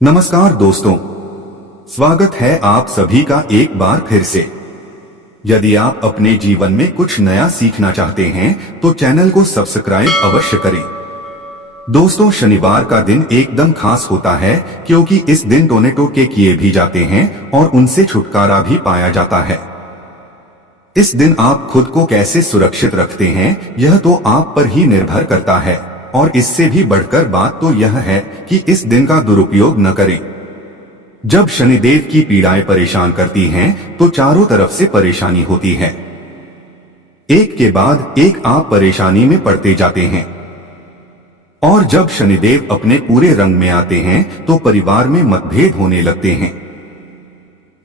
नमस्कार दोस्तों, स्वागत है आप सभी का एक बार फिर से। यदि आप अपने जीवन में कुछ नया सीखना चाहते हैं तो चैनल को सब्सक्राइब अवश्य करें। दोस्तों, शनिवार का दिन एकदम खास होता है क्योंकि इस दिन टोनेटो के किए भी जाते हैं और उनसे छुटकारा भी पाया जाता है। इस दिन आप खुद को कैसे सुरक्षित रखते हैं यह तो आप पर ही निर्भर करता है, और इससे भी बढ़कर बात तो यह है कि इस दिन का दुरुपयोग न करें। जब शनिदेव की पीड़ाएं परेशान करती हैं तो चारों तरफ से परेशानी होती है। एक के बाद एक आप परेशानी में पड़ते जाते हैं, और जब शनिदेव अपने पूरे रंग में आते हैं तो परिवार में मतभेद होने लगते हैं।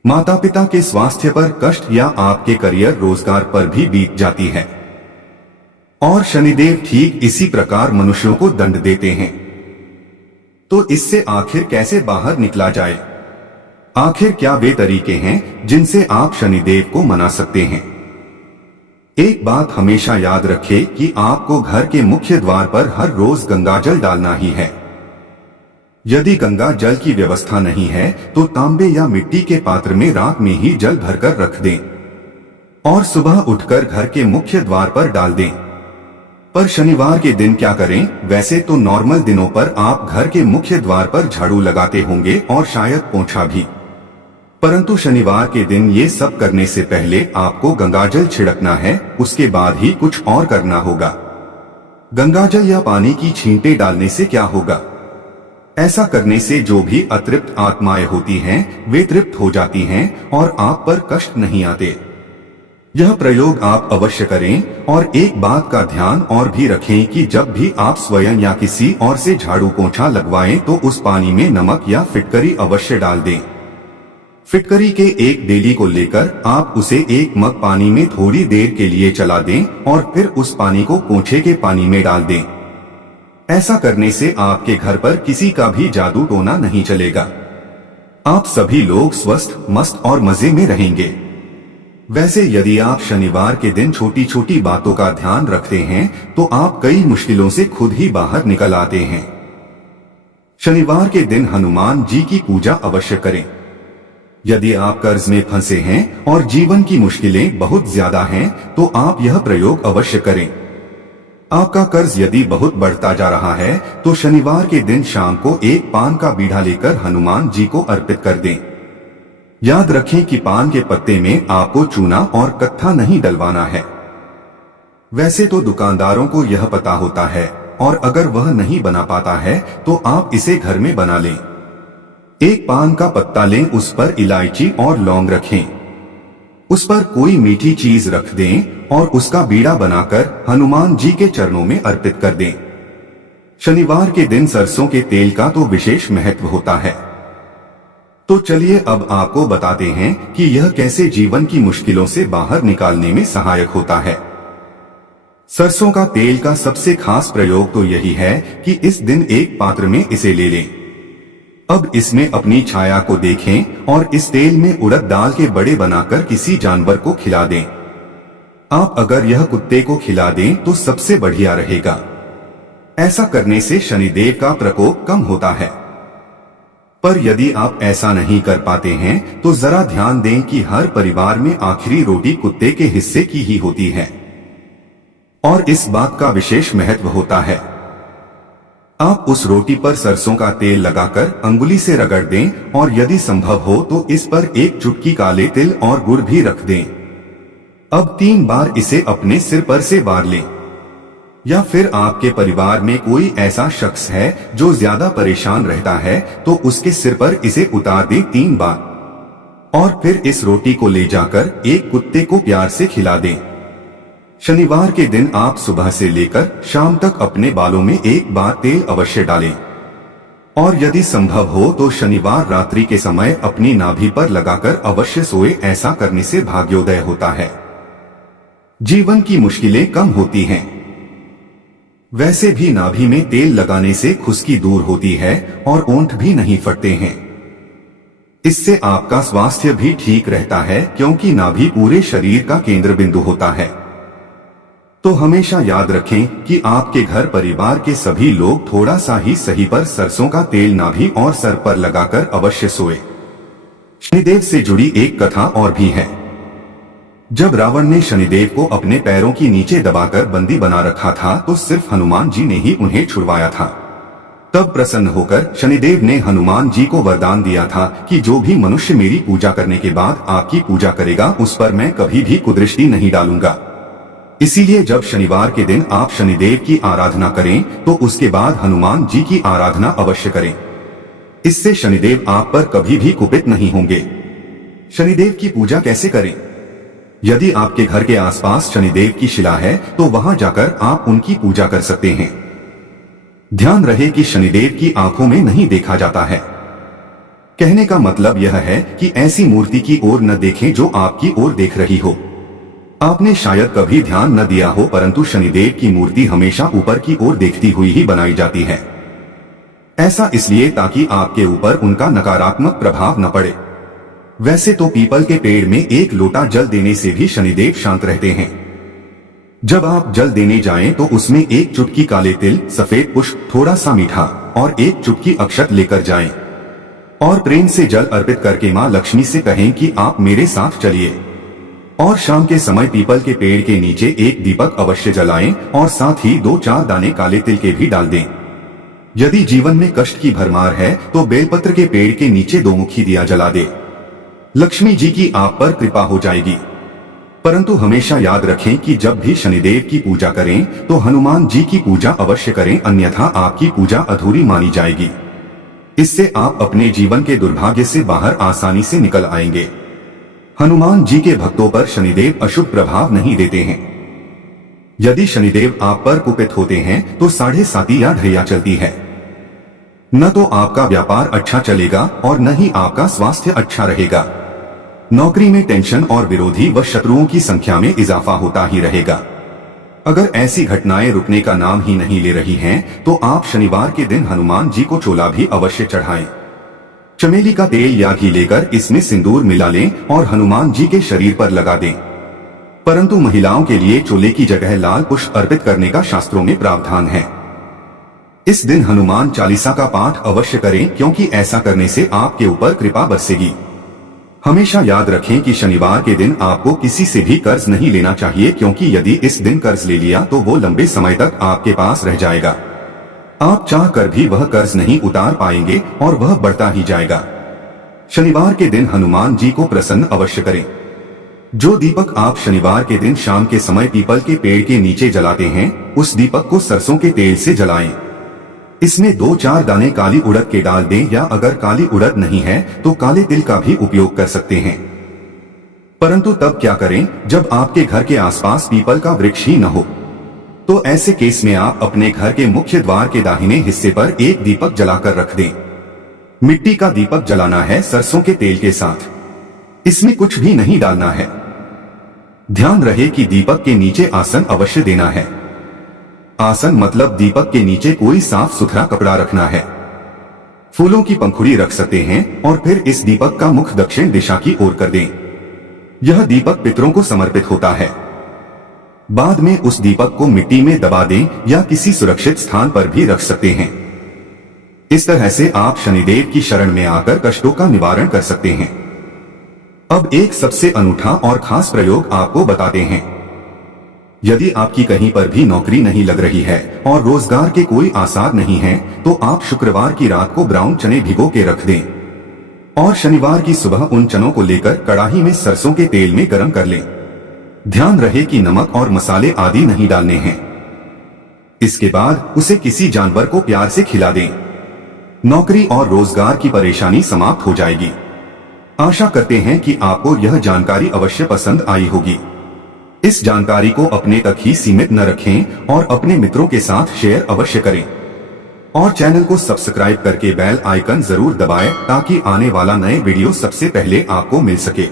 माता पिता के स्वास्थ्य पर कष्ट या आपके करियर रोजगार पर भी बीत जाती है। और शनिदेव ठीक इसी प्रकार मनुष्यों को दंड देते हैं। तो इससे आखिर कैसे बाहर निकला जाए? आखिर क्या वे तरीके हैं जिनसे आप शनिदेव को मना सकते हैं? एक बात हमेशा याद रखें कि आपको घर के मुख्य द्वार पर हर रोज गंगा जल डालना ही है। यदि गंगा जल की व्यवस्था नहीं है तो तांबे या मिट्टी के पात्र में रात में ही जल भरकर रख दें और सुबह उठकर घर के मुख्य द्वार पर डाल दें। पर शनिवार के दिन क्या करें? वैसे तो नॉर्मल दिनों पर आप घर के मुख्य द्वार पर झाड़ू लगाते होंगे और शायद पोंछा भी, परंतु शनिवार के दिन ये सब करने से पहले आपको गंगाजल छिड़कना है। उसके बाद ही कुछ और करना होगा। गंगाजल या पानी की छींटे डालने से क्या होगा? ऐसा करने से जो भी अतृप्त आत्माएं होती हैं वे तृप्त हो जाती हैं और आप पर कष्ट नहीं आते। यह प्रयोग आप अवश्य करें। और एक बात का ध्यान और भी रखें कि जब भी आप स्वयं या किसी और से झाड़ू पोंछा लगवाएं तो उस पानी में नमक या फिटकरी अवश्य डाल दें। फिटकरी के एक डेली को लेकर आप उसे एक मग पानी में थोड़ी देर के लिए चला दें और फिर उस पानी को पोंछे के पानी में डाल दें। ऐसा करने से आपके घर पर किसी का भी जादू टोना नहीं चलेगा। आप सभी लोग स्वस्थ, मस्त और मजे में रहेंगे। वैसे यदि आप शनिवार के दिन छोटी छोटी बातों का ध्यान रखते हैं तो आप कई मुश्किलों से खुद ही बाहर निकल आते हैं। शनिवार के दिन हनुमान जी की पूजा अवश्य करें। यदि आप कर्ज में फंसे हैं और जीवन की मुश्किलें बहुत ज्यादा हैं तो आप यह प्रयोग अवश्य करें। आपका कर्ज यदि बहुत बढ़ता जा रहा है तो शनिवार के दिन शाम को एक पान का बीड़ा लेकर हनुमान जी को अर्पित कर दें। याद रखें कि पान के पत्ते में आपको चूना और कत्था नहीं डलवाना है। वैसे तो दुकानदारों को यह पता होता है, और अगर वह नहीं बना पाता है तो आप इसे घर में बना लें। एक पान का पत्ता लें, उस पर इलायची और लौंग रखें, उस पर कोई मीठी चीज रख दें और उसका बीड़ा बनाकर हनुमान जी के चरणों में अर्पित कर दें। शनिवार के दिन सरसों के तेल का तो विशेष महत्व होता है। तो चलिए अब आपको बताते हैं कि यह कैसे जीवन की मुश्किलों से बाहर निकालने में सहायक होता है। सरसों का तेल का सबसे खास प्रयोग तो यही है कि इस दिन एक पात्र में इसे ले लें। अब इसमें अपनी छाया को देखें और इस तेल में उड़द दाल के बड़े बनाकर किसी जानवर को खिला दें। आप अगर यह कुत्ते को खिला दें तो सबसे बढ़िया रहेगा। ऐसा करने से शनिदेव का प्रकोप कम होता है। पर यदि आप ऐसा नहीं कर पाते हैं तो जरा ध्यान दें कि हर परिवार में आखिरी रोटी कुत्ते के हिस्से की ही होती है, और इस बात का विशेष महत्व होता है। आप उस रोटी पर सरसों का तेल लगाकर अंगुली से रगड़ दें और यदि संभव हो तो इस पर एक चुटकी काले तिल और गुड़ भी रख दें। अब 3 बार इसे अपने सिर पर से वार लें। या फिर आपके परिवार में कोई ऐसा शख्स है जो ज्यादा परेशान रहता है तो उसके सिर पर इसे उतार दें 3 बार, और फिर इस रोटी को ले जाकर एक कुत्ते को प्यार से खिला दें। शनिवार के दिन आप सुबह से लेकर शाम तक अपने बालों में एक बार तेल अवश्य डालें, और यदि संभव हो तो शनिवार रात्रि के समय अपनी नाभि पर लगाकर अवश्य सोए। ऐसा करने से भाग्योदय होता है, जीवन की मुश्किलें कम होती हैं। वैसे भी नाभि में तेल लगाने से खुश्की दूर होती है और ओंठ भी नहीं फटते हैं। इससे आपका स्वास्थ्य भी ठीक रहता है क्योंकि नाभि पूरे शरीर का केंद्र बिंदु होता है। तो हमेशा याद रखें कि आपके घर परिवार के सभी लोग थोड़ा सा ही सही पर सरसों का तेल नाभि और सर पर लगाकर अवश्य सोए। शनिदेव से जुड़ी एक कथा और भी है। जब रावण ने शनिदेव को अपने पैरों की नीचे दबाकर बंदी बना रखा था तो सिर्फ हनुमान जी ने ही उन्हें छुड़वाया था। तब प्रसन्न होकर शनिदेव ने हनुमान जी को वरदान दिया था कि जो भी मनुष्य मेरी पूजा करने के बाद आपकी पूजा करेगा उस पर मैं कभी भी कुदृष्टि नहीं डालूंगा। इसीलिए जब शनिवार के दिन आप शनिदेव की आराधना करें तो उसके बाद हनुमान जी की आराधना अवश्य करें। इससे शनिदेव आप पर कभी भी कुपित नहीं होंगे। शनिदेव की पूजा कैसे करें? यदि आपके घर के आसपास शनिदेव की शिला है तो वहां जाकर आप उनकी पूजा कर सकते हैं। ध्यान रहे कि शनिदेव की आंखों में नहीं देखा जाता है। कहने का मतलब यह है कि ऐसी मूर्ति की ओर न देखें जो आपकी ओर देख रही हो। आपने शायद कभी ध्यान न दिया हो परंतु शनिदेव की मूर्ति हमेशा ऊपर की ओर देखती हुई ही बनाई जाती है। ऐसा इसलिए ताकि आपके ऊपर उनका नकारात्मक प्रभाव न पड़े। वैसे तो पीपल के पेड़ में एक लोटा जल देने से भी शनिदेव शांत रहते हैं। जब आप जल देने जाएं तो उसमें एक चुटकी काले तिल, सफेद पुष्प, थोड़ा सा मीठा और एक चुटकी अक्षत लेकर जाएं और प्रेम से जल अर्पित करके मां लक्ष्मी से कहें कि आप मेरे साथ चलिए। और शाम के समय पीपल के पेड़ के नीचे एक दीपक अवश्य जलाएं और साथ ही 2-4 दाने काले तिल के भी डाल दें। यदि जीवन में कष्ट की भरमार है तो बेलपत्र के पेड़ के नीचे 2 मुखी दिया जला दे। लक्ष्मी जी की आप पर कृपा हो जाएगी। परंतु हमेशा याद रखें कि जब भी शनिदेव की पूजा करें तो हनुमान जी की पूजा अवश्य करें, अन्यथा आपकी पूजा अधूरी मानी जाएगी। इससे आप अपने जीवन के दुर्भाग्य से बाहर आसानी से निकल आएंगे। हनुमान जी के भक्तों पर शनिदेव अशुभ प्रभाव नहीं देते हैं। यदि शनिदेव आप पर कुपित होते हैं तो 7.5 या ढैया चलती है। न तो आपका व्यापार अच्छा चलेगा और न ही आपका स्वास्थ्य अच्छा रहेगा। नौकरी में टेंशन और विरोधी व शत्रुओं की संख्या में इजाफा होता ही रहेगा। अगर ऐसी घटनाएं रुकने का नाम ही नहीं ले रही हैं, तो आप शनिवार के दिन हनुमान जी को चोला भी अवश्य चढ़ाएं। चमेली का तेल या घी लेकर इसमें सिंदूर मिला लें और हनुमान जी के शरीर पर लगा दें। परंतु महिलाओं के लिए चोले की जगह लाल पुष्प अर्पित करने का शास्त्रों में प्रावधान है। इस दिन हनुमान चालीसा का पाठ अवश्य करें, क्योंकि ऐसा करने से आपके ऊपर कृपा बरसेगी। हमेशा याद रखें कि शनिवार के दिन आपको किसी से भी कर्ज नहीं लेना चाहिए, क्योंकि यदि इस दिन कर्ज ले लिया तो वो लंबे समय तक आपके पास रह जाएगा। आप चाह कर भी वह कर्ज नहीं उतार पाएंगे और वह बढ़ता ही जाएगा। शनिवार के दिन हनुमान जी को प्रसन्न अवश्य करें। जो दीपक आप शनिवार के दिन शाम के समय पीपल के पेड़ के नीचे जलाते हैं, उस दीपक को सरसों के तेल से जलाएं। इसमें 2-4 दाने काली उड़द के डाल दें, या अगर काली उड़द नहीं है तो काले तिल का भी उपयोग कर सकते हैं। परंतु तब क्या करें जब आपके घर के आसपास पीपल का वृक्ष ही न हो। तो ऐसे केस में आप अपने घर के मुख्य द्वार के दाहिने हिस्से पर एक दीपक जलाकर रख दें। मिट्टी का दीपक जलाना है सरसों के तेल के साथ। इसमें कुछ भी नहीं डालना है। ध्यान रहे कि दीपक के नीचे आसन अवश्य देना है। आसन मतलब दीपक के नीचे कोई साफ सुथरा कपड़ा रखना है। फूलों की पंखुड़ी रख सकते हैं और फिर इस दीपक का मुख दक्षिण दिशा की ओर कर दें। यह दीपक पितरों को समर्पित होता है। बाद में उस दीपक को मिट्टी में दबा दें या किसी सुरक्षित स्थान पर भी रख सकते हैं। इस तरह से आप शनिदेव की शरण में आकर कष्टों का निवारण कर सकते हैं। अब एक सबसे अनूठा और खास प्रयोग आपको बताते हैं। यदि आपकी कहीं पर भी नौकरी नहीं लग रही है और रोजगार के कोई आसार नहीं है, तो आप शुक्रवार की रात को ब्राउन चने भिगो के रख दें और शनिवार की सुबह उन चनों को लेकर कड़ाही में सरसों के तेल में गरम कर लें। ध्यान रहे कि नमक और मसाले आदि नहीं डालने हैं। इसके बाद उसे किसी जानवर को प्यार से खिला दें। नौकरी और रोजगार की परेशानी समाप्त हो जाएगी। आशा करते हैं कि आपको यह जानकारी अवश्य पसंद आई होगी। इस जानकारी को अपने तक ही सीमित न रखें और अपने मित्रों के साथ शेयर अवश्य करें और चैनल को सब्सक्राइब करके बेल आइकन जरूर दबाएं, ताकि आने वाला नए वीडियो सबसे पहले आपको मिल सके।